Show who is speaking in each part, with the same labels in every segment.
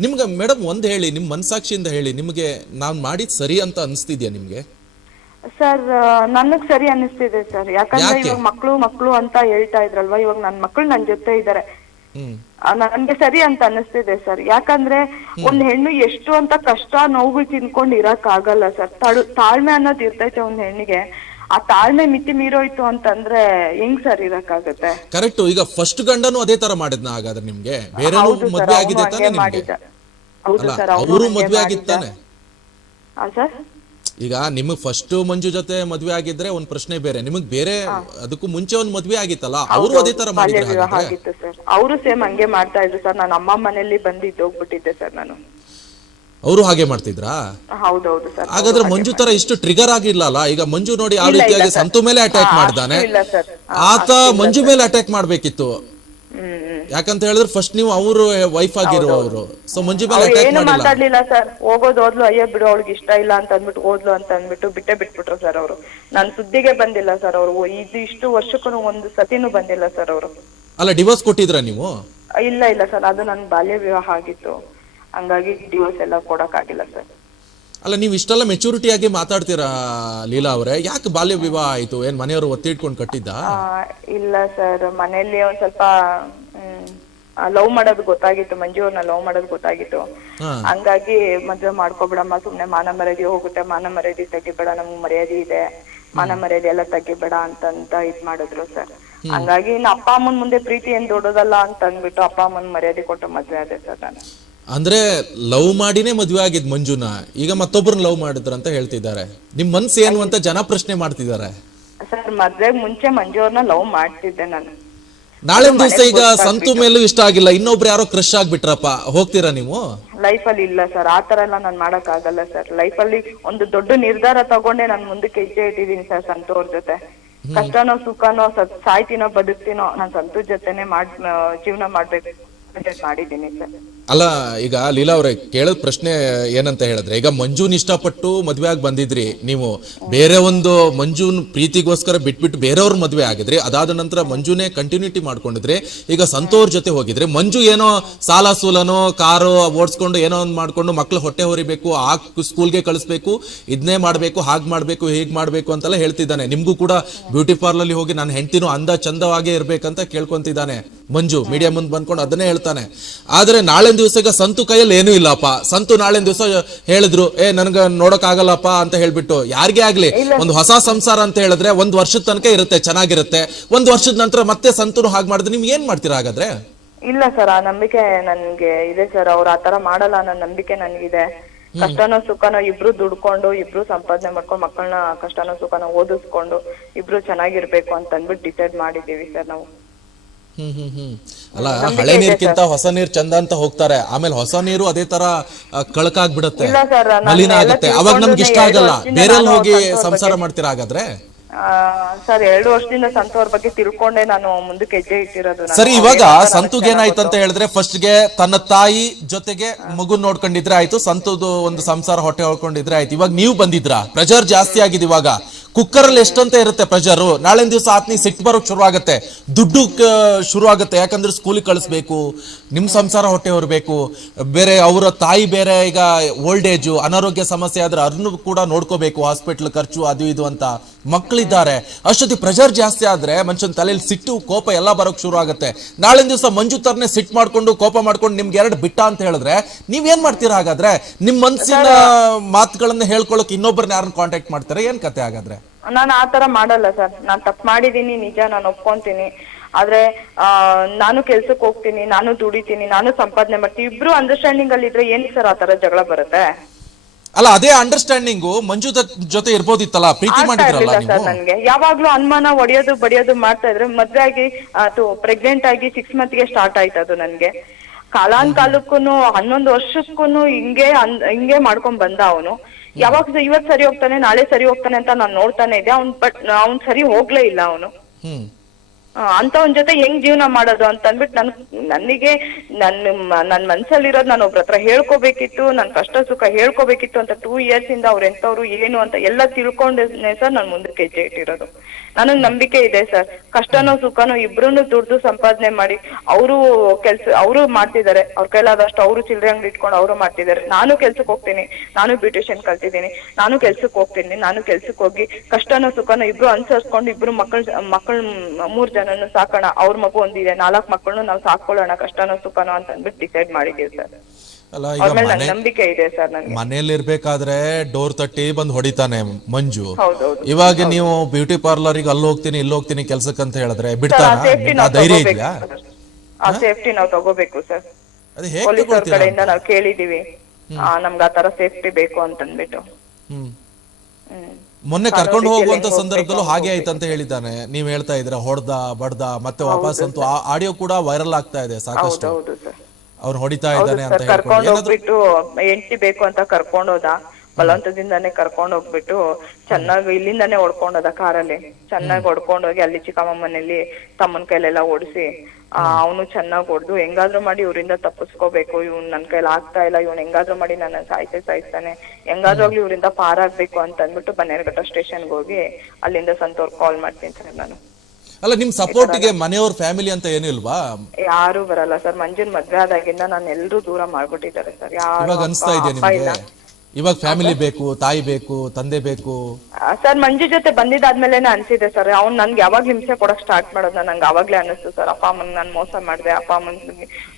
Speaker 1: ನಿಮ್ಗೆ ಮೇಡಮ್ ಒಂದ್ ಹೇಳಿ ನಿಮ್ ಮನ್ಸಾಕ್ಷಿಯಿಂದ ಹೇಳಿ ನಿಮ್ಗೆ ನಾನ್ ಮಾಡಿದ್ ಸರಿ ಅಂತ ಅನ್ಸ್ತಿದ್ಯಾ ನಿಮ್ಗೆ?
Speaker 2: ಸರ್ ನನಗ್ ಸರಿ ಅನಿಸ್ತಿದೆ ಸರ್. ಯಾಕಂದ್ರೆ
Speaker 1: ಯಾಕೆ?
Speaker 2: ಇವಾಗ ಮಕ್ಳು ಮಕ್ಳು ಅಂತ ಹೇಳ್ತಾ ಇದ್ರಲ್ವಾ ಇವಾಗ ನನ್ ಮಕ್ಳು ನನ್ ಜೊತೆ ಇದಾರೆ.
Speaker 1: ಹ್ಮ್.
Speaker 2: ಆ, ನನ್ಗೆ ಸರಿ ಅಂತ ಅನಿಸ್ತಿದೆ ಸರ್. ಯಾಕಂದ್ರೆ ಒಂದ್ ಹೆಣ್ಣು ಎಷ್ಟು ಅಂತ ಕಷ್ಟ ನೋವು ತಿನ್ಕೊಂಡ್ ಇರಕ್ ಆಗಲ್ಲ ಸರ್. ತಾಳು- ತಾಳ್ಮೆ ಅನ್ನೋದು ಇರ್ತೈತೆ ಒಂದ್ ಹೆಣ್ಣಿಗೆ. ಆ ತಾಳ್ಮೆ ಮಿತಿ ಮೀರೋಯ್ತು ಅಂತಂದ್ರೆ ಹೆಂಗ್ ಸರ್ ಇರಕ್ಕಾಗತ್ತೆ?
Speaker 1: ಕರೆಕ್ಟ್ ಈಗ ಫಸ್ಟ್ ಗಂಡನು ಅದೇ ತರ ಮಾಡಿದ್ನ ಹಾಗಾದ್ರೆ ನಿಮ್ಗೆ? ಬೇರೆ
Speaker 2: ಹೌದು ಸರ್
Speaker 1: ಮದ್ವೆ
Speaker 2: ಅವನು
Speaker 1: ಆಗಿದೆ ತಾನೆ
Speaker 2: ಹಂಗೆ
Speaker 1: ನಿಮ್ಗೆ?
Speaker 2: ಮಾಡಿದ್ದ. ಹೌದು
Speaker 1: ಅಲ್ಲ
Speaker 2: ಸರ್
Speaker 1: ಅವರು
Speaker 2: ಅವನು
Speaker 1: ಮದ್ವೆ ಆಗಿತ್ತಾನೆ
Speaker 2: ಸರ್?
Speaker 1: ಈಗ ನಿಮಗ್ ಫಸ್ಟ್ ಮಂಜು ಜೊತೆ ಮದ್ವೆ ಆಗಿದ್ರೆ ಒಂದ್ ಪ್ರಶ್ನೆ ಬೇರೆ. ನಿಮಗ್ ಬೇರೆ ಅದಕ್ಕೂ ಮುಂಚೆ ಒಂದ್ ಮದ್ವೆ ಆಗಿತ್ತಲ್ಲ? ಅವರು ಅದೇ ತರ
Speaker 2: ಬಾಲ್ಯ
Speaker 1: ಮಾಡಿದ್ರೆ
Speaker 2: ವಿವಾಹ
Speaker 1: ಹಾಗಾದ್ರೆ?
Speaker 2: ಆಗಿತ್ತು ಸರ್. ಅವರು ಸೇಮ್ ಹಂಗೆ ಮಾಡ್ತಾ ಇದ್ರು ಸರ್. ನಾನು ಅಮ್ಮ ಮನೆಯಲ್ಲಿ ಬಂದಿದ್ದು ಹೋಗ್ಬಿಟ್ಟಿದ್ದೆ ಸರ್ ನಾನು.
Speaker 1: ಅವರು ಹಾಗೆ ಮಾಡ್ತಿದ್ರಾ?
Speaker 2: ಹೌದೌದು ಸರ್
Speaker 1: ಹಾಗಾದ್ರೆ ಮಂಜು ತರ ಇಷ್ಟು ಟ್ರಿಗರ್ ಆಗಿಲ್ಲ ಅಲ್ಲ ಈಗ ಮಂಜು ನೋಡಿ
Speaker 2: ಇಲ್ಲ
Speaker 1: ರೀತಿಯಾಗಿ ಸಂತು ಮೇಲೆ ಅಟ್ಯಾಕ್
Speaker 2: ಮಾಡ್ತಾನೆ
Speaker 1: ಮಾಡ್ದಾನೆ.
Speaker 2: ಇಲ್ಲ ಸರ್.
Speaker 1: ಆತ ಮಂಜು ಮೇಲೆ ಅಟ್ಯಾಕ್ ಮಾಡ್ಬೇಕಿತ್ತು. ಯಾಕಂತ ಹೇಳಿದ್ರೆ ಫಸ್ಟ್ ನೀವು ಅವರು ವೈಫ್ ಆಗಿರುವವರು. ಸೊ ಮಂಜು ಮೇಲೆ
Speaker 2: ಅವ್ರು
Speaker 1: ಅಟ್ಯಾಕ್
Speaker 2: ಏನು
Speaker 1: ಮಾಡಿಲ್ಲ.
Speaker 2: ಮಾತಾಡ್ಲಿಲ್ಲ ಸರ್. ಹೋಗೋದು ಹೋದ್ಲು ಅಯ್ಯೋ ಬಿಡು ಅವ್ಳಿಗೆ ಇಷ್ಟ ಇಲ್ಲ ಅಂತ ಅಂದ್ಬಿಟ್ಟು ಹೋದ್ಲು ಅಂತ ಅಂದ್ಬಿಟ್ಟು ಬಿಟ್ಟೆ ಬಿಟ್ಬಿಟ್ರು ಸರ್ ಅವರು. ನನ್ ಸುದ್ದಿಗೆ ಬಂದಿಲ್ಲ ಸರ್ ಅವರು. ಇದು ಇಷ್ಟು ವರ್ಷಕ್ಕೂ ಒಂದು ಸತಿನೂ ಬಂದಿಲ್ಲ ಸರ್ ಅವರು.
Speaker 1: ಅಲ್ಲ ಡಿವೋರ್ಸ್ ಕೊಟ್ಟಿದ್ರ ನೀವು?
Speaker 2: ಇಲ್ಲ ಇಲ್ಲ ಸರ್. ಅದು ನನ್ ಬಾಲ್ಯ ವಿವಾಹ ಆಗಿತ್ತು. ಹಂಗಾಗಿ ಡಿವೋರ್ಸ್ ಎಲ್ಲ ಕೊಡಕ್ ಆಗಿಲ್ಲ ಸರ್
Speaker 1: ಅಲ್ಲ ನೀವು ಇಷ್ಟೆಲ್ಲ ಮೆಚುರಿಟಿ ಆಗಿ ಮಾತಾಡ್ತೀರಾ ಲೀಲಾ ಅವರೇ? ಯಾಕೆ ಬಾಲ್ಯ ವಿವಾಹ ಆಯ್ತು? ಏನ್ ಮನೆಯವರು ಒತ್ತಿ ಇಟ್ಕೊಂಡು ಕಟ್ಟಿದ್ದ?
Speaker 2: ಆ, ಇಲ್ಲ ಸರ್ ಮನೆಯಲ್ಲಿ ಒಂದ್ ಸ್ವಲ್ಪ ಲವ್ ಮಾಡೋದು ಗೊತ್ತಾಗಿತ್ತು. ಮಂಜು ಅವ್ರನ್ನ ಲವ್ ಮಾಡೋದು ಗೊತ್ತಾಗಿತ್ತು.
Speaker 1: ಹಾ.
Speaker 2: ಹಂಗಾಗಿ ಮದ್ವೆ ಮಾಡ್ಕೊಬಿಡಮ್ಮ ಸುಮ್ನೆ ಮಾನ ಮರ್ಯಾದೆ ಹೋಗುತ್ತೆ. ಮಾನ ಮರ್ಯಾದೆ ತಗಿಬೇಡ ನಮ್ಗ್ ಮರ್ಯಾದೆ ಇದೆ. ಮಾನ ಮರ್ಯಾದೆ ಎಲ್ಲ ತೆಗಿಬೇಡ ಅಂತಂತ ಇದ್ ಮಾಡಿದ್ರು ಸರ್ ಹಂಗಾಗಿ ಇನ್ನು ಅಪ್ಪ ಅಮ್ಮನ್ ಮುಂದೆ ಪ್ರೀತಿ ಏನ್ ದೊಡ್ಡದಲ್ಲ ಅಂತ ಅಂದ್ಬಿಟ್ಟು ಅಪ್ಪ ಅಮ್ಮನ್ ಮರ್ಯಾದೆ ಕೊಟ್ಟು ಮದ್ವೆ ಆದೆ ಸರ್ ನಾನು.
Speaker 1: ಅಂದ್ರೆ ಲವ್ ಮಾಡಿನೇ ಮದುವೆ ಆಗಿದ್ ಮಂಜುನ ಈಗ ಮತ್ತೊಬ್ಬರನ್ನ ಲವ್ ಮಾಡಿದ್ರ ಅಂತ ಹೇಳ್ತಿದ್ದಾರೆ. ನಿಮ್ ಮನ್ಸು ಏನು ಅಂತ ಜನ ಪ್ರಶ್ನೆ ಮಾಡ್ತಿದ್ದಾರೆ.
Speaker 2: ಸರ್ ಮದ್ವೆಗ್ ಮುಂಚೆ ಮಂಜು ಅವ್ರನ್ನ ಲವ್ ಮಾಡ್ತಿದ್ದೆ ನಾನು.
Speaker 1: ನಾಳೆ ದಿವಸ ಈಗ ಸಂತು ಮೇಲೂ ಇಷ್ಟ ಆಗಿಲ್ಲ ಇನ್ನೊಬ್ರು ಯಾರೋ ಕ್ರಶ್ ಆಗ್ಬಿಟ್ರಪ್ಪ ಹೋಗ್ತೀರಾ ನೀವು?
Speaker 2: ಲೈಫ್ ಅಲ್ಲಿ ಇಲ್ಲ ಸರ್ ಆ ತರ ಎಲ್ಲ ನಾನು ಮಾಡಕ್ ಆಗಲ್ಲ ಸರ್. ಲೈಫ್ ಅಲ್ಲಿ ಒಂದು ದೊಡ್ಡ ನಿರ್ಧಾರ ತಗೊಂಡೆ ನಾನು ಮುಂದಕ್ಕೆ ಹೆಜ್ಜೆ ಇಟ್ಟಿದೀನಿ ಸರ್ ಸಂತೋರ್ ಜೊತೆ. ಕಷ್ಟನೋ ಸುಖನೋ ಸತ್ ಸಾಯ್ತೀನೋ ಬದುಕ್ತೀನೋ ನಾನ್ ಸಂತು ಜೊತೆನೆ ಮಾಡ್ ಜೀವನ ಮಾಡ್ಬೇಕು ಮಾಡಿದ್ದೀನಿ ಸರ್.
Speaker 1: ಅಲ್ಲ, ಈಗ ಲೀಲಾ ಅವ್ರೆ, ಕೇಳೋದ್ ಪ್ರಶ್ನೆ ಏನಂತ ಹೇಳಿದ್ರೆ, ಈಗ ಮಂಜುನ್ ಇಷ್ಟಪಟ್ಟು ಮದುವೆ ಆಗಿ ಬಂದಿದ್ರಿ, ನೀವು ಬೇರೆ ಒಂದು ಮಂಜುನ್ ಪ್ರೀತಿಗೋಸ್ಕರ ಬಿಟ್ಬಿಟ್ಟು ಬೇರೆಯವ್ರ ಮದುವೆ ಆಗಿದ್ರಿ, ಅದಾದ ನಂತರ ಮಂಜುನೇ ಕಂಟಿನ್ಯೂಟಿ ಮಾಡ್ಕೊಂಡಿದ್ರಿ, ಈಗ ಸಂತೋರ್ ಜೊತೆ ಹೋಗಿದ್ರೆ, ಮಂಜು ಏನೋ ಸಾಲ ಸೂಲನೋ, ಕಾರು ಓಡಿಸ್ಕೊಂಡು ಏನೋ ಒಂದು ಮಾಡ್ಕೊಂಡು ಮಕ್ಳು ಹೊಟ್ಟೆ ಹೊರಿಬೇಕು, ಆ ಸ್ಕೂಲ್ಗೆ ಕಳಿಸ್ಬೇಕು ಇದನ್ನೇ ಮಾಡಬೇಕು, ಹಾಗೆ ಮಾಡಬೇಕು, ಹೀಗ್ ಮಾಡಬೇಕು ಅಂತೆಲ್ಲ ಹೇಳ್ತಿದ್ದಾನೆ. ನಿಮಗೂ ಕೂಡ ಬ್ಯೂಟಿ ಪಾರ್ಲರ್ಲ್ಲಿ ಹೋಗಿ ನನ್ನ ಹೆಂಡ್ತಿನೂ ಅಂದ ಚಂದವಾಗೇ ಇರಬೇಕಂತ ಕೇಳ್ಕೊಂತಿದ್ದಾನೆ ಮಂಜು. ಮೀಡಿಯಾ ಮುಂದೆ ಬಂದ್ಕೊಂಡು ಅದನ್ನೇ ಹೇಳ್ತಾನೆ. ಆದರೆ ನಾಳೆ ದಿವಸ ಈಗ ಸಂತು ಕೈಯಲ್ಲಿ ಏನೂ ಇಲ್ಲಪ್ಪ. ಸಂತು ನಾಳೆನ್ ದಿವಸ ಹೇಳಿದ್ರು ಏ ನನ್ಗ ನೋಡಕ್ ಆಗಲ್ಲಪ್ಪ ಅಂತ ಹೇಳ್ಬಿಟ್ಟು. ಯಾರಿಗೆ ಆಗ್ಲಿ? ಒಂದು ಹೊಸ ಸಂಸಾರ ಅಂತ ಹೇಳಿದ್ರೆ ಒಂದ್ ವರ್ಷದ ತನಕ ಇರುತ್ತೆ ಚೆನ್ನಾಗಿರುತ್ತೆ. ಒಂದ್ ವರ್ಷದ ನಂತರ ಮತ್ತೆ ಸಂತುನು ಹಾಗೆ ಮಾಡಿದ್ರೆ ನಿಮ್ಗೆ ಏನ್ ಮಾಡ್ತೀರಾ ಹಾಗಾದ್ರೆ?
Speaker 2: ಇಲ್ಲ ಸರ್ ಆ ನಂಬಿಕೆ ನನ್ಗೆ ಇದೆ ಸರ್. ಅವ್ರು ಆತರ ಮಾಡಲ್ಲ ಅನ್ನೋ ನಂಬಿಕೆ ನನ್ಗಿದೆ. ಕಷ್ಟನೋ ಸುಖನೋ ಇಬ್ರು ದುಡ್ಕೊಂಡು ಇಬ್ರು ಸಂಪಾದನೆ ಮಾಡ್ಕೊಂಡು ಮಕ್ಕಳನ್ನ ಕಷ್ಟನೋ ಸುಖನೋ ಓದಿಸ್ಕೊಂಡು ಇಬ್ರು ಚೆನ್ನಾಗಿರ್ಬೇಕು ಅಂತ ಅಂದ್ಬಿಟ್ಟು ಡಿಸೈಡ್ ಮಾಡಿದೀವಿ ಸರ್ ನಾವು.
Speaker 1: ಹ್ಮ್ ಹ್ಮ್ ಹ್ಮ್. ಅಲ್ಲ ಹಳೆ ನೀರ್ಕಿಂತ ಹೊಸ ನೀರ್ ಚಂದ ಅಂತ ಹೋಗ್ತಾರೆ. ಆಮೇಲೆ ಹೊಸ ನೀರು ಅದೇ ತರ ಕಳಕಾಗ್ಬಿಡತ್ತೆ. ಮಲಿನ ಆಗುತ್ತೆ. ಅವಾಗ ನಮ್ಗೆ ಇಷ್ಟ ಆಗಲ್ಲ. ಬೇರೆ ಹೋಗಿ ಸಂಸಾರ ಮಾಡ್ತೀರಾ ಹಾಗಾದ್ರೆ?
Speaker 2: ಸರ್ ಎರಡು ವರ್ಷದಿಂದ ಬಗ್ಗೆ ತಿಳ್ಕೊಂಡೆ ನಾನು ಮುಂದಕ್ಕೆ ಹೆಜ್ಜೆ ಇಟ್ಟಿರೋದು.
Speaker 1: ಸರಿ ಇವಾಗ ಸಂತುಗ್ ಏನಾಯ್ತು ಅಂತ ಹೇಳಿದ್ರೆ ಫಸ್ಟ್ಗೆ ತನ್ನ ತಾಯಿ ಜೊತೆಗೆ ಮಗು ನೋಡ್ಕೊಂಡಿದ್ರೆ ಆಯ್ತು. ಸಂತುದು ಒಂದು ಸಂಸಾರ ಹೊಟ್ಟೆ ಹೊಳ್ಕೊಂಡಿದ್ರೆ ಆಯ್ತು. ಇವಾಗ ನೀವು ಬಂದಿದ್ರ? ಪ್ರೆಷರ್ ಜಾಸ್ತಿ ಆಗಿದೆ ಇವಾಗ. ಕುಕ್ಕರ್ ಅಲ್ಲಿ ಎಷ್ಟಂತ ಇರುತ್ತೆ ಪ್ರೆಷರು ನಾಳೆ ದಿವಸ ಆತ್ನಿ ಸಿಟ್ಟು ಬರೋಕ್ಕೆ ಶುರು ಆಗುತ್ತೆ ದುಡ್ಡು ಕ- ಶುರು ಆಗುತ್ತೆ ಯಾಕಂದ್ರೆ ಸ್ಕೂಲಿಗೆ ಕಳಿಸ್ಬೇಕು ನಿಮ್ಮ ಸಂಸಾರ ಹೊಟ್ಟೆ ಹೊರಬೇಕು. ಬೇರೆ ಅವರ ತಾಯಿ ಬೇರೆ ಈಗ ಓಲ್ಡ್ ಏಜು ಅನಾರೋಗ್ಯ ಸಮಸ್ಯೆ ಆದರೆ ಅದನ್ನು ಕೂಡ ನೋಡ್ಕೋಬೇಕು. ಹಾಸ್ಪಿಟ್ಲ್ ಖರ್ಚು ಅದು ಇದು ಅಂತ. ಮಕ್ಕಳಿದ್ದಾರೆ ಅಷ್ಟೊತ್ತಿ ಪ್ರೆಷರ್ ಜಾಸ್ತಿ ಆದರೆ ಮನುಷ್ಯನ ತಲೆಯಲ್ಲಿ ಸಿಟ್ಟು ಕೋಪ ಎಲ್ಲ ಬರೋಕ್ಕೆ ಶುರು ಆಗುತ್ತೆ ನಾಳೆ ದಿವಸ ಮಂಜು ತರನೇ ಸಿಟ್ಟು ಮಾಡಿಕೊಂಡು ಕೋಪ ಮಾಡ್ಕೊಂಡು ನಿಮ್ಗೆ ಎರಡು ಬಿಟ್ಟ ಅಂತ ಹೇಳಿದ್ರೆ ನೀವೇನು ಮಾಡ್ತೀರಾ ಹಾಗಾದ್ರೆ? ನಿಮ್ಮ ಮನಸ್ಸಿನ ಮಾತುಗಳನ್ನು ಹೇಳ್ಕೊಳ್ಳೋಕೆ ಇನ್ನೊಬ್ಬರನ್ನ ಯಾರನ್ನ ಕಾಂಟ್ಯಾಕ್ಟ್ ಮಾಡ್ತಾರೆ? ಏನು ಕತೆ ಹಾಗಾದ್ರೆ?
Speaker 2: ನಾನು ಆ ತರ ಮಾಡಲ್ಲ ಸರ್. ನಾನ್ ತಪ್ಪು ಮಾಡಿದೀನಿ ನಿಜ ನಾನು ಒಪ್ಕೊಂತೀನಿ. ಆದ್ರೆ ಆ ನಾನು ಕೆಲ್ಸಕ್ಕೆ ಹೋಗ್ತೀನಿ ನಾನು ದುಡಿತೀನಿ ನಾನು ಸಂಪಾದನೆ ಮಾಡ್ತೀನಿ. ಇಬ್ರು ಅಂಡರ್ಸ್ಟ್ಯಾಂಡಿಂಗ್ ಅಲ್ಲಿ ಇದ್ರೆ ಏನ್ ಸರ್ ಆ ತರ ಜಗಳ ಬರುತ್ತೆ?
Speaker 1: ಅಲ್ಲ ಅದೇ ಅಂಡರ್ಸ್ಟ್ಯಾಂಡಿಂಗ್ ಮಂಜು ಜೊತೆ ಇರ್ಬೋದಿತ್ತಲ್ಲ? ಪ್ರೀತಿ
Speaker 2: ಆಗ್ತಾ
Speaker 1: ಮಾಡಿದ್ರಲ್ಲ
Speaker 2: ಇರ್ಲಿಲ್ಲ ಸರ್
Speaker 1: ನೀವು
Speaker 2: ನನ್ಗೆ. ಯಾವಾಗ್ಲೂ ಅನುಮಾನ ಹೊಡೆಯೋದು ಬಡಿಯೋದು ಮಾಡ್ತಾ ಇದ್ರೆ ಮದ್ವೆ ಆಗಿ ಅದು ಪ್ರೆಗ್ನೆಂಟ್ ಆಗಿ ಸಿಕ್ಸ್ ಮಂತ್ಗೆ ಸ್ಟಾರ್ಟ್ ಆಯ್ತು ಅದು ನನ್ಗೆ. ಕಾಲಾನ್ ಕಾಲಕ್ಕೂನು ಹನ್ನೊಂದು ವರ್ಷಕ್ಕೂನು ಹಿಂಗೆ ಅನ್- ಹಿಂಗೆ ಮಾಡ್ಕೊಂಡ್ ಬಂದ ಅವನು. ಯಾವಾಗ ಇವತ್ ಸರಿ ಹೋಗ್ತಾನೆ, ನಾಳೆ ಸರಿ ಹೋಗ್ತಾನೆ ಅಂತ ನಾನ್ ನೋಡ್ತಾನೆ ಇದ್ದೆ. ಅವ್ನ್ ಬಟ್ ಅವ್ನ್ ಸರಿ ಹೋಗ್ಲೇ ಇಲ್ಲ ಅವನು.
Speaker 1: ಹ್ಮ್
Speaker 2: ಅಂತ ಒಂದ್ ಜೊತೆ ಹೆಂಗ್ ಜೀವನ ಮಾಡೋದು ಅಂತ ಅಂದ್ಬಿಟ್ಟು ನನ್ ನನಗೆ ನನ್ನ ನನ್ ಮನ್ಸಲ್ಲಿರೋದ್ ನಾನು ಒಬ್ರ ಹತ್ರ ಹೇಳ್ಕೋಬೇಕಿತ್ತು, ನನ್ ಕಷ್ಟ ಸುಖ ಹೇಳ್ಕೋಬೇಕಿತ್ತು ಅಂತ ಟೂ ಇಯರ್ಸ್ ಇಂದ ಅವ್ರ ಎಂತವ್ರು ಏನು ಅಂತ ಎಲ್ಲ ತಿಳ್ಕೊಂಡೇ ಸರ್ ನಾನು ಮುಂದಕ್ಕೆ ಹೆಜ್ಜೆ ಇಟ್ಟಿರೋದು. ನನಗ್ ನಂಬಿಕೆ ಇದೆ ಸರ್. ಕಷ್ಟನೋ ಸುಖನೋ ಇಬ್ರು ದುಡ್ದು ಸಂಪಾದನೆ ಮಾಡಿ ಅವರು ಕೆಲ್ಸ, ಅವರು ಮಾಡ್ತಿದ್ದಾರೆ. ಅವ್ರ ಕೈಲಾದಷ್ಟು ಅವರು ಚಿಲ್ಲರೆ ಅಂಗಡಿ ಇಟ್ಕೊಂಡು ಅವರು ಮಾಡ್ತಿದ್ದಾರೆ. ನಾನು ಕೆಲ್ಸಕ್ಕೆ ಹೋಗ್ತೀನಿ. ನಾನು ಬ್ಯೂಟಿಷಿಯನ್ ಕಲ್ತಿದ್ದೀನಿ. ನಾನು ಕೆಲ್ಸಕ್ಕೆ ಹೋಗ್ತೀನಿ. ನಾನು ಕೆಲ್ಸಕ್ಕೆ ಹೋಗಿ ಕಷ್ಟನೋ ಸುಖನೋ ಇಬ್ರು ಅನ್ಸರ್ಸ್ಕೊಂಡು ಇಬ್ರು ಮಕ್ಕಳ ಮಕ್ಕಳ ಮೂರ್ ಜನನು ಸಾಕೋಣ. ಅವ್ರ ಮಗು ಒಂದಿದೆ ನಾಲ್ಕ್ ಮಕ್ಕಳನ್ನು ನಾವು ಸಾಕೊಳ್ಳೋಣ ಕಷ್ಟನೋ ಸುಖನೋ ಅಂತ ಅಂದ್ಬಿಟ್ಟು ಡಿಸೈಡ್ ಮಾಡಿದೀವಿ ಸರ್.
Speaker 1: ಅಲ್ಲ
Speaker 2: ಅವ್ರ
Speaker 1: ಈಗ
Speaker 2: ಮೇಲೆ
Speaker 1: ಮನೆ
Speaker 2: ನಂಬಿಕೆ ಇದೆ ಸರ್ ನನ್ಗೆ.
Speaker 1: ಮನೇಲಿ ಇರ್ಬೇಕಾದ್ರೆ ಡೋರ್ ತಟ್ಟಿ ಬಂದು ಹೊಡಿತಾನೆ ಮಂಜು.
Speaker 2: ಹೌದೌದು.
Speaker 1: ಇವಾಗ ನೀವು ಬ್ಯೂಟಿ ಪಾರ್ಲರ್ಗೆ ಅಲ್ಲಿ ಹೋಗ್ತೀನಿ ಇಲ್ಲಿ ಹೋಗ್ತೀನಿ ಕೆಲ್ಸಕ್ಕೆ ಅಂತ ಹೇಳಿದ್ರೆ ಬಿಡ್ತಾನ?
Speaker 2: ಸೇಫ್ಟಿ
Speaker 1: ಆ
Speaker 2: ನಾವು
Speaker 1: ಧೈರ್ಯ ಇದೆಯಾ.
Speaker 2: ಆ ಸೇಫ್ಟಿ ನಾವು ತಗೋಬೇಕು ಸರ್.
Speaker 1: ಅದು ಹೇಗೆ ತಗೊಳ್ತೀರಾ
Speaker 2: ಕಡೆಯಿಂದ ನಾವು ಕೇಳಿದೀವಿ. ಆ, ನಮ್ಗೆ ಆ ತರ ಸೇಫ್ಟಿ ಬೇಕು ಅಂತಂದ್ಬಿಟ್ಟು.
Speaker 1: ಹ್ಮ್.
Speaker 2: ಹ್ಮ್.
Speaker 1: ಮೊನ್ನೆ ಕರ್ಕೊಂಡು ಹೋಗುವಂತ ಸಂದರ್ಭದಲ್ಲೂ
Speaker 2: ಹಾಗೆ
Speaker 1: ಹಾಗೆ ಆಯ್ತಂತ ಹೇಳಿದ್ದಾನೆ. ನೀವ್ ಹೇಳ್ತಾ ಇದ್ರ ಹೊಡ್ದ ಬಡ್ದ ಮತ್ತೆ ವಾಪಸ್ ಅಂತೂ ಆ ಆಡಿಯೋ ಕೂಡ ವೈರಲ್ ಆಗ್ತಾ ಇದೆ ಸಾಕಷ್ಟು. ಅವ್ರು ಹೊಡಿತಾ ಇದ್ದಾನೆ ಅಂತ
Speaker 2: ಕರ್ಕೊಂಡು ಹೋಗ್ಬಿಟ್ಟು ಹೆಂಡತಿ ಬೇಕು ಅಂತ ಕರ್ಕೊಂಡು ಹೋದ. ಬಲವಂತದಿಂದಾನೇ ಕರ್ಕೊಂಡು ಹೋಗ್ಬಿಟ್ಟು ಚೆನ್ನಾಗಿ ಇಲ್ಲಿಂದಾನೇ ಹೊಡ್ಕೊಂಡೋದ ಕಾರಲ್ಲಿ. ಚೆನ್ನಾಗಿ ಹೊಡ್ಕೊಂಡು ಹೋಗಿ ಅಲ್ಲಿ ಚಿಕ್ಕಮ್ಮ ಮನೇಲಿ ತಮ್ಮನ ಕೈಲೆಲ್ಲ ಓಡಿಸಿ ಅವನು ಚೆನ್ನಾಗಿ ಹೊಡ್ದು ಹೆಂಗಾದ್ರೂ ಮಾಡಿ ಇವರಿಂದ ತಪ್ಪಿಸ್ಕೋಬೇಕು ಇವ್ನ್ ನನ್ ಕೈಲಿ ಆಗ್ತಾ ಇಲ್ಲ ಇವ್ನ್ ಹೆಂಗಾದ್ರೂ ಮಾಡಿ ನನ್ನ ಸಾಯ್ಸೆ ಸಾಯ್ತಾನೆ ಹೆಂಗಾದ್ರೂ ಆಗ್ಲಿ ಇವರಿಂದ ಪಾರಾಗ್ಬೇಕು ಅಂತ ಅಂದ್ಬಿಟ್ಟು ಬನ್ನೇರ್ಘಟ್ಟ ಸ್ಟೇಷನ್ಗೆ ಹೋಗಿ ಅಲ್ಲಿಂದ ಸಂತೋರ್ ಕಾಲ್ ಮಾಡ್ತೀನಿ ಸರ್ ನಾನು.
Speaker 1: ಅಲ್ಲ ನಿಮ್ ಸಪೋರ್ಟ್ಗೆ ಮನೆಯವ್ರ ಫ್ಯಾಮಿಲಿ ಅಂತ ಏನು ಇಲ್ವಾ?
Speaker 2: ಯಾರು ಬರಲ್ಲ ಸರ್. ಮಂಜುನ್ ಮದ್ವೆ ಆದಾಗಿಂದ ನಾನು ಎಲ್ರೂ ದೂರ ಮಾಡ್ಬಿಟ್ಟಿದ್ದಾರೆ ಸರ್. ಯಾರು
Speaker 1: ಅನ್ಸ್ತಾ
Speaker 2: ಅಪ್ಪ-
Speaker 1: ಇವಾಗ ಫ್ಯಾಮಿಲಿ ಬೇಕು ತಾಯಿ ಬೇಕು ತಂದೆ ಬೇಕು.
Speaker 2: ಸರ್ ಮಂಜು ಜೊತೆ ಬಂದಿದ್ದಾದ್ಮೇಲೆನೆ ಅನ್ಸಿದೆ ಸರ್. ಅವ್ನು ನನ್ಗೆ ಯಾವಾಗ ಹಿಂಸೆ ಕೊಡಕ್ ಸ್ಟಾರ್ಟ್ ಮಾಡೋದ ನಂಗೆ ಅವಾಗ್ಲೇ ಅನಿಸ್ತು ಸರ್. ಅಪ್ಪ ಅಮ್ಮನ ನಾನು ಮೋಸ ಮಾಡಿದೆ. ಅಪ್ಪ ಅಮ್ಮನ್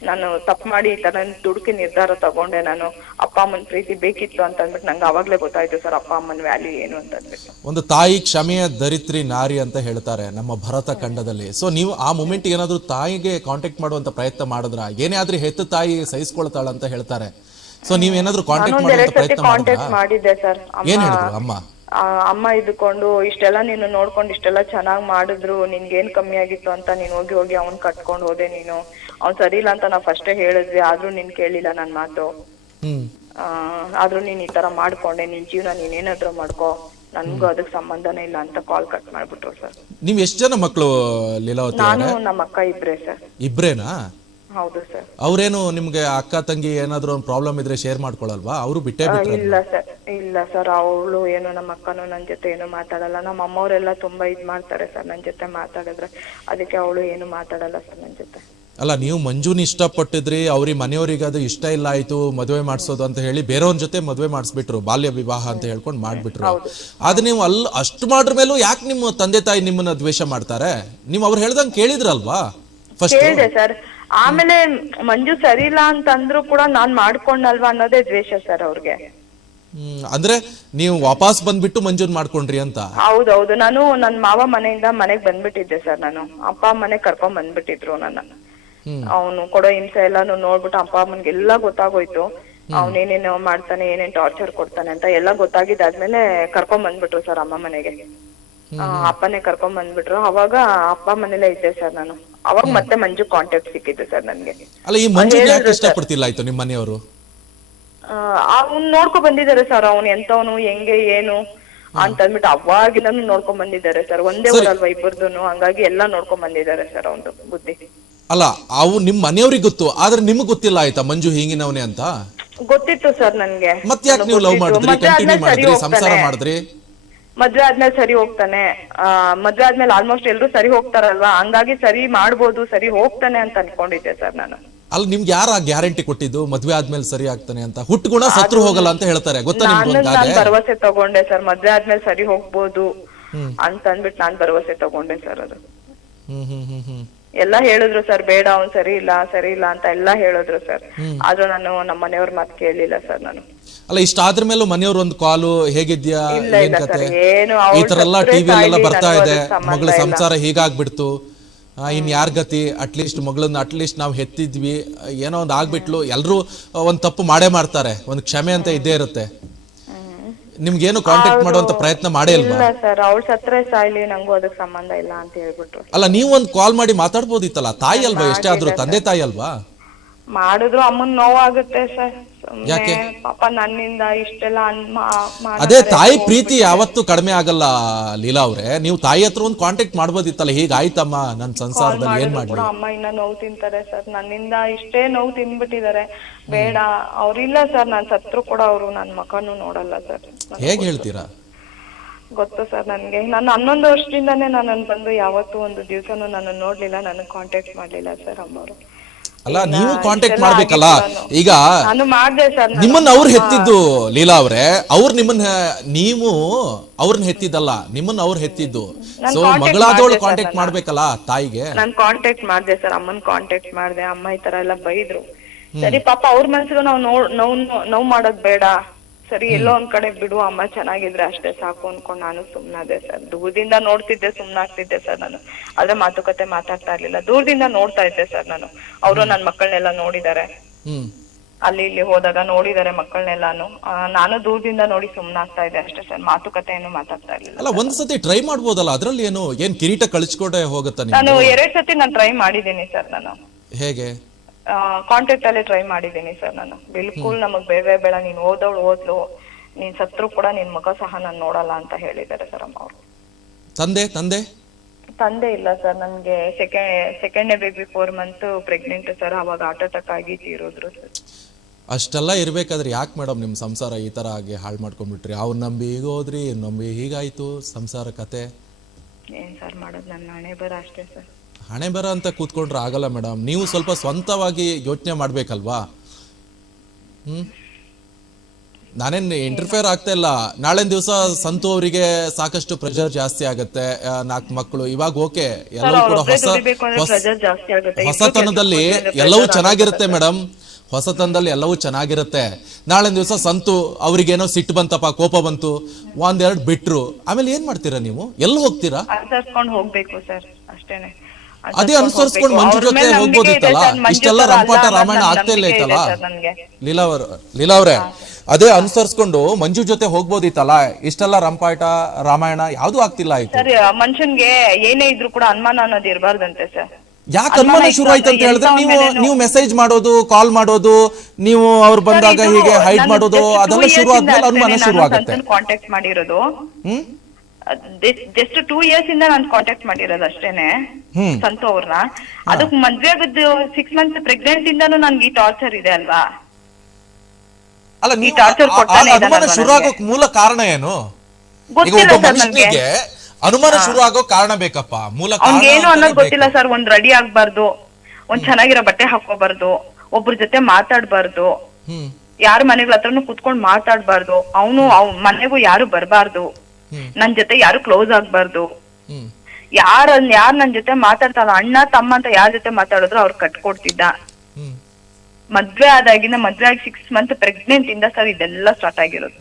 Speaker 2: ನಾನು ತಪ್ಪು ಮಾಡಿ ಈ ತರ ದುಡುಕಿ ನಿರ್ಧಾರ ತಗೊಂಡೆ ನಾನು. ಅಪ್ಪ ಅಮ್ಮನ್ ಪ್ರೀತಿ ಬೇಕಿತ್ತು ಅಂತ ಅಂದ್ಬಿಟ್ಟು ನಂಗೆ ಅವಾಗ್ಲೇ ಗೊತ್ತಾಯ್ತು ಸರ್ ಅಪ್ಪ ಅಮ್ಮನ್ ವ್ಯಾಲ್ಯೂ ಏನು ಅಂತ ಅಂದ್ಬಿಟ್ಟು
Speaker 1: ಒಂದು ತಾಯಿ ಕ್ಷಮೆಯ ದರಿತ್ರಿ ನಾರಿ ಅಂತ ಹೇಳ್ತಾರೆ ನಮ್ಮ ಭರತ ಖಂಡದಲ್ಲಿ. ಸೊ ನೀವು ಆ ಮೂಮೆಂಟ್ ಏನಾದ್ರೂ ತಾಯಿಗೆ ಕಾಂಟ್ಯಾಕ್ಟ್ ಮಾಡುವಂತ ಪ್ರಯತ್ನ ಮಾಡಿದ್ರ? ಏನೇ ಆದ್ರೂ ಹೆತ್ತ ತಾಯಿ ಸಹಿಸ್ಕೊಳ್ತಾಳ ಅಂತ ಹೇಳ್ತಾರೆ. ಸೊ ನೀವೇನಾದ್ರೂ ಕಾಂಟ್ಯಾಕ್ಟ್
Speaker 2: ನಾನೊಂದ್ ಸತಿ
Speaker 1: ಪ್ರಯತ್ನ ಮಾಡಿದ್ರ?
Speaker 2: ಕಾಂಟ್ಯಾಕ್ಟ್ ಮಾಡಿದ್ದೆ ಸರ್.
Speaker 1: ಏನ್ ಹೇಳಿದ್ರು ಅಮ್ಮ?
Speaker 2: ಆ, ಅಮ್ಮ ಇದ್ಕೊಂಡು ಇಷ್ಟೆಲ್ಲ ನೀನು ನೋಡ್ಕೊಂಡು ಇಷ್ಟೆಲ್ಲ ಚೆನ್ನಾಗ್ ಮಾಡಿದ್ರು ನಿನ್ಗೇನ್ ಕಮ್ಮಿ ಆಗಿತ್ತು ಅಂತ ನೀನ್ ಹೋಗಿ ಹೋಗಿ ಅವ್ನ್ ಕಟ್ಕೊಂಡ್ ಹೋದೆ ನೀನು. ಅವ್ನ್ ಸರಿ ಇಲ್ಲ ಅಂತ ನಾ ಫಸ್ಟೇ ಹೇಳಿದ್ವಿ ಆದ್ರೂ ನೀನ್ ಕೇಳಿಲ್ಲ ನನ್ ಮಾತು.
Speaker 1: ಹ್ಮ್.
Speaker 2: ಆ, ಆದ್ರೂ ನೀನ್ ಈ ತರ ಮಾಡ್ಕೊಂಡೆ ನಿನ್ ಜೀವನ ನೀನ್ ಏನಾದ್ರೂ ಮಾಡ್ಕೋ. ನನ್ಗೂ ಅದಕ್ ಸಂಬಂಧನೇ ಇಲ್ಲ ಅಂತ ಕಾಲ್ ಕಟ್ ಮಾಡ್ಬಿಟ್ರು ಸರ್.
Speaker 1: ನೀವ್ ಎಷ್ಟ್ ಜನ ಮಕ್ಕಳು ಲೀಲಾವತಿ
Speaker 2: ನಾನು ನಮ್ಮ ಅಕ್ಕ ಇಬ್ರೆ ಸರ್.
Speaker 1: ಇಬ್ರೇನಾ?
Speaker 2: ಹೌದು ಸರ್.
Speaker 1: ಅವ್ರೇನು ನಿಮ್ಗೆ ಅಕ್ಕ ತಂಗಿ ಏನಾದ್ರು ಒಂದು ಪ್ರಾಬ್ಲಮ್ ಇದ್ರೆ ಶೇರ್ ಮಾಡ್ಕೊಳಲ್ವಾ? ಅವರು ಬಿಟ್ಟೇ ಬಿಟ್ರೆ
Speaker 2: ಇಲ್ಲ ಸರ್. ಇಲ್ಲ ಸರ್. ಅವಳು ಏನು ನಮ್ಮ ಅಕ್ಕನು ನನ್ ಜೊತೆ ಏನು ಮಾತಾಡಲ್ಲ. ನಮ್ಮ ಅಮ್ಮವರೆಲ್ಲ ತುಂಬಾ ಇದ್ ಮಾಡ್ತಾರೆ ಸರ್ ನನ್ ಜೊತೆ ಮಾತಾಡಿದ್ರೆ. ಅದಕ್ಕೆ ಅವಳು ಏನು ಮಾತಾಡಲ್ಲ ಸರ್ ನನ್ನ ಜೊತೆ.
Speaker 1: ಅಲ್ಲ ನೀವು ಮಂಜುನ್ ಇಷ್ಟಪಟ್ಟಿದ್ರಿ. ಅವ್ರಿಗೆ ಮನೆಯವ್ರಿಗೆ ಅದು ಇಷ್ಟ ಇಲ್ಲ ಆಯ್ತು ಮದುವೆ ಮಾಡಿಸೋದು ಅಂತ ಹೇಳಿ ಬೇರೆಯವ್ರ ಜೊತೆ ಮದುವೆ ಮಾಡಿಸ್ಬಿಟ್ರು. ಬಾಲ್ಯ ವಿವಾಹ ಅಂತ ಹೇಳ್ಕೊಂಡು ಮಾಡ್ಬಿಟ್ರು. ಆದ್ರೆ ನೀವು ಅಲ್ಲಿ ಅಷ್ಟು ಮಾಡ್ರ ಮೇಲೂ ಯಾಕೆ ನಿಮ್ಮ ತಂದೆ ತಾಯಿ ನಿಮ್ಮನ್ನ ದ್ವೇಷ ಮಾಡ್ತಾರೆ? ನೀವು ಅವ್ರು ಹೇಳ್ದಂಗೆ ಕೇಳಿದ್ರಲ್ವಾ? ಫಸ್ಟ್
Speaker 2: ಕೇಳಿದೆ ಸರ್. ಆಮೇಲೆ ಮಂಜು ಸರಿ ಇಲ್ಲ ಅಂತಂದ್ರು ಕೂಡ ನಾನ್ ಮಾಡ್ಕೊಂಡಲ್ವಾ ಅನ್ನೋದೇ ದ್ವೇಷ ಸರ್ ಅವ್ರಿಗೆ.
Speaker 1: ಅಂದ್ರೆ ನೀವು ವಾಪಸ್ ಬಂದ್ಬಿಟ್ಟು ಮಂಜುನ್ ಮಾಡ್ಕೊಂಡ್ರಿ ಅಂತ?
Speaker 2: ಹೌದೌದು ನಾನು ನನ್ ಮಾವ ಮನೆಯಿಂದ ಮನೆಗ್ ಬಂದ್ಬಿಟ್ಟಿದ್ದೆ ಸರ್ ನಾನು. ಅಪ್ಪ ಮನೆ ಕರ್ಕೊಂಡ್ ಬಂದ್ಬಿಟ್ಟಿದ್ರು ನನ್ನ. ಅವನು ಕೊಡೋ ಹಿಂಸೆ ಎಲ್ಲಾನು ನೋಡ್ಬಿಟ್ಟು ಅಪ್ಪ ಅಮ್ಮನ್ಗೆ ಎಲ್ಲ ಗೊತ್ತಾಗೋಯ್ತು ಅವನೇನೇನೋ ಮಾಡ್ತಾನೆ ಏನೇನ್ ಟಾರ್ಚರ್ ಕೊಡ್ತಾನೆ ಅಂತ ಎಲ್ಲ ಗೊತ್ತಾಗಿದ್ದಾದ್ಮೇಲೆ ಕರ್ಕೊಂಡ್ ಬಂದ್ಬಿಟ್ರು ಸರ್ ಅಮ್ಮ ಮನೆಗೆ. ಅಪ್ಪನೇ ಕರ್ಕೊಂಡ್ ಬಂದ್ಬಿಟ್ರು. ಅವಾಗ ಅಪ್ಪ ಮನೇಲೆ ಇದ್ದೆ ಸರ್ ನಾನು. ಅವಾಗ ಮತ್ತೆ ಮಂಜು ಕಾಂಟ್ಯಾಕ್ಟ್ ಸಿಕ್ಕಿದ್ದು ಸರ್ ನನ್ಗೆ.
Speaker 1: ಅಲ್ಲ ಈ ಮಂಜುನ್ ಯಾಕೆ ಇಷ್ಟಪಡ್ತಿಲ್ಲ ಆಯ್ತು ನಿಮ್ಮ ಮನೆಯವರು?
Speaker 2: ಅವ್ನ್ ನೋಡ್ಕೊ ಬಂದಿದ್ದಾರೆ ಸರ್. ಅವ್ನು ಎಂತವನು ಹೆಂಗೆ ಏನು ಅಂತ ಅಂದ್ಬಿಟ್ಟು ಅವಾಗಿಂದನು ನೋಡ್ಕೊಂಡ್ ಬಂದಿದ್ದಾರೆ ಸರ್. ಒಂದೇ ಊರಲ್ವಾ ಇಬ್ಬರದೂನು? ಹಂಗಾಗಿ ಎಲ್ಲಾ ನೋಡ್ಕೊಂಡ್ ಬಂದಿದ್ದಾರೆ ಸರ್ ಅವ್ನು ಬುದ್ಧಿ.
Speaker 1: ಅಲ್ಲ ಅವು ನಿಮ್ ಮನೆಯವ್ರಿಗೆ ಗೊತ್ತು. ಆದ್ರೆ ನಿಮ್ಗೆ ಗೊತ್ತಿಲ್ಲ ಆಯ್ತಾ ಮಂಜು ಹಿಂಗಿನವನೇ ಅಂತ?
Speaker 2: ಗೊತ್ತಿತ್ತು ಸರ್ ನನ್ಗೆ.
Speaker 1: ಮತ್ತೆ ಯಾಕೆ ನೀವು ಲವ್ ಮಾಡಿದ್ರಿ? ಕಂಟಿನ್ಯೂ ಮಾಡಿದ್ರಿ? ಸಂಸಾರ ಮಾಡಿದ್ರಿ?
Speaker 2: ಮದ್ವೆ ಆದ್ಮೇಲೆ ಸರಿ ಹೋಗ್ತಾನೆ. ಆ ಮದ್ವೆ ಆದ್ಮೇಲೆ ಆಲ್ಮೋಸ್ಟ್ ಎಲ್ರು ಸರಿ ಹೋಗ್ತಾರಲ್ವಾ? ಹಂಗಾಗಿ ಸರಿ ಮಾಡ್ಬೋದು ಸರಿ ಹೋಗ್ತಾನೆ ಅಂತ ಅನ್ಕೊಂಡಿದ್ದೆ ಸರ್ ನಾನು.
Speaker 1: ಅಲ್ಲಿ ನಿಮ್ಗೆ ಯಾರ ಗ್ಯಾರಂಟಿ ಕೊಟ್ಟಿದ್ದು? ಮದ್ವೆ ಆದ್ಮೇಲೆ ಸರಿ ಆಗ್ತಾನೆ ಅಂತ? ಹುಟ್ಟು ಗುಣ ಸತ್ರು ಹೋಗಲ್ಲ ಅಂತ ಹೇಳ್ತಾರೆ. ಗೊತ್ತಾ ನಿಮ್ಗೆ
Speaker 2: ನಾನು
Speaker 1: ಒಂದು
Speaker 2: ಭರವಸೆ ತಗೊಂಡೆ ಸರ್. ಮದ್ವೆ ಆದ್ಮೇಲೆ ಸರಿ ಹೋಗ್ಬೋದು ಅಂತ ಅಂದ್ಬಿಟ್ಟು ನಾನ್ ಭರವಸೆ ತಗೊಂಡೆ ಸರ್ ಅದು.
Speaker 1: ಹ್ಮ್ ಹ್ಮ್ ಹ್ಮ್ ಹ್ಮ್.
Speaker 2: ಎಲ್ಲಾ ಹೇಳಿದ್ರು ಸರ್ ಬೇಡ ಅವ್ನ್ ಸರಿ ಇಲ್ಲ ಸರಿ ಇಲ್ಲ ಅಂತ ಎಲ್ಲಾ ಹೇಳಿದ್ರು ಸರ್. ಆದ್ರೂ ನಾನು ನಮ್ಮ ಮನೆಯವ್ರ ಮಾತು ಕೇಳಲಿಲ್ಲ ಸರ್ ನಾನು.
Speaker 1: ಅಲ್ಲ ಇಷ್ಟ ಆದ್ರ ಮೇಲೂ ಮನೆಯವ್ರ ಒಂದು ಕಾಲು ಹೇಗಿದ್ಯಾ ಏನ್ ಕತೆ? ಈ ತರ ಎಲ್ಲ
Speaker 2: ಸತ್ರೆ
Speaker 1: ಟಿವಿ ಎಲ್ಲ ಬರ್ತಾ ಇದೆ. ಮಗಳ ಸಂಸಾರ ಹೀಗಾಗ್ಬಿಡ್ತು. ಇನ್ ಯಾರ್ ಗತಿ? ಅಟ್ಲೀಸ್ಟ್ ಮಗಳನ್ನ ಅಟ್ಲೀಸ್ಟ್ ನಾವು ಹೆತ್ತಿದ್ವಿ. ಏನೋ ಒಂದ್ ಆಗ್ಬಿಟ್ಲು. ಎಲ್ಲರೂ ಒಂದ್ ತಪ್ಪು ಮಾಡೇ ಮಾಡ್ತಾರೆ. ಒಂದ್ ಕ್ಷಮೆ ಅಂತ ಇದ್ದೇ ಇರುತ್ತೆ. ನಿಮ್ಗೇನು ಕಾಂಟ್ಯಾಕ್ಟ್ ಮಾಡುವಂತ ಪ್ರಯತ್ನ ಮಾಡೇ ಇಲ್ವಾ?
Speaker 2: ಸರ್ ಅವ್ಳ ಸತ್ರ ಸಾಯ್ಲಿ ನಂಗೂ ಅದಕ್ಕೆ ಸಂಬಂಧ ಇಲ್ಲ ಅಂತ ಹೇಳ್ಬಿಟ್ರು.
Speaker 1: ಅಲ್ಲ ನೀವು ಒಂದ್ ಕಾಲ್ ಮಾಡಿ ಮಾತಾಡ್ಬೋದಿತ್ತಲ್ಲ? ತಾಯಿ ಅಲ್ವಾ? ಎಷ್ಟೇ ಆದ್ರೂ ತಂದೆ ತಾಯಿ ಅಲ್ವಾ?
Speaker 2: ಮಾಡಿದ್ರು ಅಮ್ಮನ್ ನೋವಾಗುತ್ತೆ ಸರ್. ಸುಮ್ನೆ ಪಾಪ ನನ್ನಿಂದ ಇಷ್ಟೆಲ್ಲ ಅನ್- ಮಾ- ಮಾನ
Speaker 1: ಅದೇ ತಾಯಿ ಪ್ರೀತಿ ಯಾವತ್ತು ಕಡಿಮೆ ಆಗಲ್ಲ ಲೀಲಾ ಅವ್ರೆ. ನೀವು ತಾಯಿ ಹತ್ರ ಒಂದು ಕಾಂಟ್ಯಾಕ್ಟ್ ಮಾಡ್ಬೋದಿತ್ತಲ್ಲ ಹೀಗಾಯ್ತಮ್ಮ ನನ್ನ
Speaker 2: ಕಾಲ್
Speaker 1: ಸಂಸಾರದಲ್ಲಿ ಏನ್
Speaker 2: ಮಾಡಿದ್ರು
Speaker 1: ಮಾಡ್ಲಿ?
Speaker 2: ಕೂಡ ಅಮ್ಮ ಇನ್ನ ನೋವು ತಿಂತಾರೆ ಸರ್. ನನ್ನಿಂದ ಇಷ್ಟೇ ನೋವು ತಿನ್ಬಿಟ್ಟಿದ್ದಾರೆ ಬೇಡ ಅವ್ರಿಲ್ಲ ಸರ್. ನಾನ್ ಸತ್ರು ಕೂಡ ಅವರು ನನ್ ಮಕನು ನೋಡಲ್ಲ ಸರ್.
Speaker 1: ಹೇಗ್ ಹೇಳ್ತೀರಾ?
Speaker 2: ಗೊತ್ತು ಸರ್ ನನ್ಗೆ. ನಾನು ಹನ್ನೊಂದು ವರ್ಷದಿಂದಾನೇ ನಾನು ಬಂದು ಯಾವತ್ತೂ ಒಂದು ದಿವಸನೂ ನನ್ನ ನೋಡ್ಲಿಲ್ಲ ನನಗೆ ಕಾಂಟ್ಯಾಕ್ಟ್ ಮಾಡ್ಲಿಲ್ಲ ಸರ್ ಅಮ್ಮವರು.
Speaker 1: ಅಲ್ಲ ನೀವು ಕಾಂಟ್ಯಾಕ್ಟ್ ಮಾಡ್ಬೇಕಲ್ಲ. ಈಗ ನಿಮ್ಮನ್ನ ಅವ್ರು ಹೆತ್ತಿದ್ದು ಲೀಲಾ ಅವ್ರೆ. ಅವ್ರು ನಿಮ್ಮನ್ನ ನೀವು ಅವ್ರನ್ನ ಹೆತ್ತಿದ್ದಲ್ಲ ನಿಮ್ಮನ್ನ ಅವ್ರು ಹೆತ್ತಿದ್ದು. ಸೊ ಮಗಳಾದವಳು ಕಾಂಟ್ಯಾಕ್ಟ್ ಮಾಡ್ಬೇಕಲ್ಲ ತಾಯಿಗೆ?
Speaker 2: ನಾನು ಕಾಂಟ್ಯಾಕ್ಟ್ ಮಾಡ್ದೆ ಸರ್ ಅಮ್ಮನ್ ಕಾಂಟ್ಯಾಕ್ಟ್ ಮಾಡ್ದೆ ಅಮ್ಮ ಈ ತರ ಎಲ್ಲ ಬೈದ್ರು. ಸರಿ ಪಾಪ ಅವ್ರ ಮನ್ಸಿಗೂ ನಾವು ನೋವ್ ನೋವ್ ನೋವ್ ಮಾಡೋದ್ ಬೇಡ. ಸರಿ ಎಲ್ಲೋ ಒಂದ್ ಕಡೆ ಬಿಡು ಅಮ್ಮ ಚೆನ್ನಾಗಿದ್ರೆ ಅಷ್ಟೇ ಸಾಕು ಅನ್ಕೊಂಡ್ ನಾನು ಸುಮ್ನಾದೆ ಸರ್. ದೂರದಿಂದ ನೋಡ್ತಿದ್ದೆ ಸುಮ್ನಾಗ್ತಿದ್ದೆ ಸರ್ ನಾನು. ಆದ್ರೆ ಮಾತುಕತೆ ಮಾತಾಡ್ತಾ ಇರ್ಲಿಲ್ಲ. ದೂರದಿಂದ ನೋಡ್ತಾ ಇದ್ದೆ ಸರ್ ನಾನು. ಅವರು ನನ್ ಮಕ್ಕಳನ್ನೆಲ್ಲ ನೋಡಿದಾರೆ.
Speaker 1: ಹ್ಮ್.
Speaker 2: ಅಲ್ಲಿ ಇಲ್ಲಿ ಹೋದಾಗ ನೋಡಿದಾರೆ ಮಕ್ಕಳನ್ನೆಲ್ಲಾನು ನಾನು ದೂರದಿಂದ ನೋಡಿ ಸುಮ್ನಾಗ್ತಾ ಇದೆ ಅಷ್ಟೇ ಸರ್. ಮಾತುಕತೆ ಏನು ಮಾತಾಡ್ತಾ ಇರ್ಲಿಲ್ಲ
Speaker 1: ಅಲ್ಲ ಒಂದ್ ಸತಿ ಟ್ರೈ ಮಾಡ್ಬೋದಲ್ಲ? ಅದ್ರಲ್ಲಿ ಏನು ಏನ್ ಕಿರೀಟ ಕಳಿಸ್ಕೊಂಡೆ ಹೋಗುತ್ತಾ
Speaker 2: ನಾನು ಎರಡ್ ಸತಿ ನಾನು ಟ್ರೈ ಮಾಡಿದ್ದೀನಿ ಸರ್ ನಾನು.
Speaker 1: ಹೇಗೆ?
Speaker 2: ಕಾಂಟ್ಯಾಕ್ಟ್ ಅಲ್ಲೇ ಟ್ರೈ ಮಾಡಿದ್ದೀನಿ ಸರ್ ನಾನು. ಬಿಲ್ಕುಲ್ ನಮಗ್ ಬೇರೆ ಬೇಡ ನೀನ್ ಓದೋಳು ಓದ್ಲು. ನೀನ್ ಸತ್ರು ಕೂಡ ನಿನ್ ಮಗ ಸಹ ನಾನು ನೋಡಲ್ಲ ಅಂತ ಹೇಳಿದ್ದಾರೆ ಸರ್ ಅಮ್ಮ ಅವರು.
Speaker 1: ತಂದೆ ತಂದೆ?
Speaker 2: ತಂದೆ ಇಲ್ಲ ಸರ್ ನನ್ಗೆ second second baby four month pregnant sir ಅವಾಗ ಹಾರ್ಟ್ ಅಟ್ಯಾಕ್ ಆಗಿ ತೀರೋದ್ರು ಸರ್
Speaker 1: ಅಷ್ಟೆಲ್ಲ ಇರ್ಬೇಕಾದ್ರೆ ಯಾಕೆ ಮೇಡಮ್ ನಿಮ್ಮ ಸಂಸಾರ ಈ ಥರ ಆಗಿ ಹಾಳು ಮಾಡ್ಕೊಂಡ್ಬಿಟ್ರಿ? ಅವ್ರು ನಂಬಿ ಈಗ ಹೋದ್ರಿ ನಂಬಿ ಹೀಗಾಯ್ತು ಸಂಸಾರ ಕತೆ.
Speaker 2: ಏನ್ ಸರ್ ಮಾಡೋದು ನನ್ನ ಹಣೆ ಬರ ಅಷ್ಟೇ ಸರ್
Speaker 1: ಹಣೆ ಬರ ಅಂತ ಕೂತ್ಕೊಂಡ್ರೆ ಆಗಲ್ಲ ಮೇಡಮ್. ನೀವು ಸ್ವಲ್ಪ ಸ್ವಂತವಾಗಿ ಯೋಚನೆ ಮಾಡ್ಬೇಕಲ್ವಾ? ಹ್ಮ್? ನಾನೇನ್ ಇಂಟರ್ಫೇರ್ ಆಗ್ತಾ ಇಲ್ಲ. ನಾಳೆ ದಿವಸ ಸಂತು ಅವರಿಗೆ ಸಾಕಷ್ಟು ಪ್ರೆಷರ್ ಜಾಸ್ತಿ ಆಗತ್ತೆ. ನಾಲ್ಕು ಮಕ್ಕಳು. ಇವಾಗ ಓಕೆ. ಎಲ್ಲವೂ ಕೂಡ ಹೊಸ ಹೊಸತನದಲ್ಲಿ ಎಲ್ಲವೂ ಚೆನ್ನಾಗಿರುತ್ತೆ ಮೇಡಮ್. ಹೊಸತನದಲ್ಲಿ ಎಲ್ಲವೂ ಚೆನ್ನಾಗಿರುತ್ತೆ. ನಾಳೆ ದಿವಸ ಸಂತು ಅವ್ರಿಗೇನೋ ಸಿಟ್ಟು ಬಂತಪ್ಪ ಕೋಪ ಬಂತು ಒಂದೆರಡು ಬಿಟ್ರು. ಆಮೇಲೆ ಏನ್ ಮಾಡ್ತೀರಾ ನೀವು? ಎಲ್ಲಿ ಹೋಗ್ತೀರಾ?
Speaker 2: ಹೋಗ್ಬೇಕು ಸರ್ ಅಷ್ಟೇನೆ.
Speaker 1: ಅದೇ ಅನುಸರಿಸ್ಕೊಂಡು ಮಂಜು ಜೊತೆ ಹೋಗ್ಬೋದಿತ್ತಲ್ಲ? ಇಷ್ಟೆಲ್ಲ ರಂಪಾಟ ರಾಮಾಯಣ ಆಗ್ತಾ ಇಲ್ಲ ಐತಲ್ಲ ಲೀಲಾವರ್ ಲೀಲಾವ್ರೆ ಅದೇ ಅನುಸರಿಸ್ಕೊಂಡು ಮಂಜು ಜೊತೆ ಹೋಗ್ಬೋದಿತ್ತಲ್ಲ? ಇಷ್ಟೆಲ್ಲ ರಂಪಾಟ ರಾಮಾಯಣ ಯಾವ್ದು ಆಗ್ತಿಲ್ಲ ಆಯ್ತು.
Speaker 2: ಸರ್ ಮನುಷ್ಯನ್ಗೆ ಏನೇ ಇದ್ರು ಕೂಡ ಅನುಮಾನ ಅನ್ನೋದು ಇರಬಾರ್ದಂತೆ ಸರ್.
Speaker 1: ಯಾಕೆ ಅನುಮಾನ ಶುರು ಆಯ್ತು ಅಂತ ಹೇಳಿದ್ರೆ ನೀವು ನೀವು ಮೆಸೇಜ್ ಮಾಡೋದು ಕಾಲ್ ಮಾಡೋದು ನೀವು ಅವ್ರು ಬಂದಾಗ ಹೀಗೆ ಹೈಡ್ ಮಾಡೋದು ಅದೆಲ್ಲ ಶುರು ಆದ್ಮೇಲೆ ಅನುಮಾನ ಶುರು ಆಗುತ್ತೆ
Speaker 2: ಕಾಂಟ್ಯಾಕ್ಟ್ ಮಾಡಿರೋದು.
Speaker 1: ಹ್ಮ್?
Speaker 2: ಜಸ್ಟ್ ಟೂ ಇಯರ್ಸ್ ಇಂದ ನಾನು ಕಾಂಟ್ಯಾಕ್ಟ್ ಮಾಡಿರೋದು ಅಷ್ಟೇನೆ
Speaker 1: ಹ್ಮ್.
Speaker 2: ಸಂತು ಅವ್ರನ್ನ. ಅದಕ್ ಮದ್ವೆ ಆಗದ್ದು ಸಿಕ್ಸ್ ಮಂತ್ ಪ್ರೆಗ್ನೆಂಟ್ ಇಂದಾನು ನನ್ಗೆ ಈ ಟಾರ್ಚರ್ ಇದೆ ಅಲ್ವಾ?
Speaker 1: ಅಲ್ಲ ನೀವು
Speaker 2: torture
Speaker 1: ಆ- ಆ
Speaker 2: ಕೊಡ್ತಾನೆ
Speaker 1: ಅನುಮಾನ ಶುರು ಆಗೋಕ್ ಮೂಲ ಕಾರಣ ಏನು? ಈಗ
Speaker 2: ಗೊತ್ತಿಲ್ಲ
Speaker 1: ಒಬ್ಬ
Speaker 2: ಸರ್ ನನ್ಗೆ.
Speaker 1: ಮನುಷ್ಯನಿಗೆ ಅನುಮಾನ ಶುರು ಆಗೋ ಕಾರಣ ಬೇಕಪ್ಪ. ಮೂಲ ಕಾರಣ
Speaker 2: ಅವ್ನ್ಗೇನು
Speaker 1: ಅಂತಾನೆ
Speaker 2: ಅನ್ನೋದು
Speaker 1: ಬೇಕು.
Speaker 2: ಗೊತ್ತಿಲ್ಲ ಸರ್ ಒಂದ್ ರೆಡಿ ಆಗ್ಬಾರ್ದು ಒಂದ್ ಚೆನ್ನಾಗಿರೋ ಬಟ್ಟೆ ಹಾಕೋಬಾರ್ದು ಒಬ್ರ ಜೊತೆ ಮಾತಾಡ್ಬಾರ್ದು.
Speaker 1: ಹ್ಮ್.
Speaker 2: ಯಾರ ಮನೆಗಳ ಹತ್ರನು ಕುತ್ಕೊಂಡ್ ಮಾತಾಡ್ಬಾರ್ದು. ಅವನು ಅವ್ ಮನೆಗೂ ಯಾರು ಬರ್ಬಾರ್ದು. ನನ್ ಜೊತೆ ಯಾರು ಕ್ಲೋಸ್ ಆಗ್ಬಾರ್ದು. ಯಾರ ಯಾರ ನನ್ ಜೊತೆ ಮಾತಾಡ್ತಾರ ಅಣ್ಣ ತಮ್ಮ ಅಂತ ಯಾರ ಜೊತೆ ಮಾತಾಡಿದ್ರು ಅವ್ರು ಕಟ್ಕೊಡ್ತಿದ್ದ. ಮದ್ವೆ ಆದಾಗಿನ ಮದ್ವೆ ಆಗಿ ಸಿಕ್ಸ್ ಮಂತ್ ಪ್ರೆಗ್ನೆಂಟ್ ಇಂದ ಸರ್ ಇದೆಲ್ಲ ಸ್ಟಾರ್ಟ್ ಆಗಿರೋದು.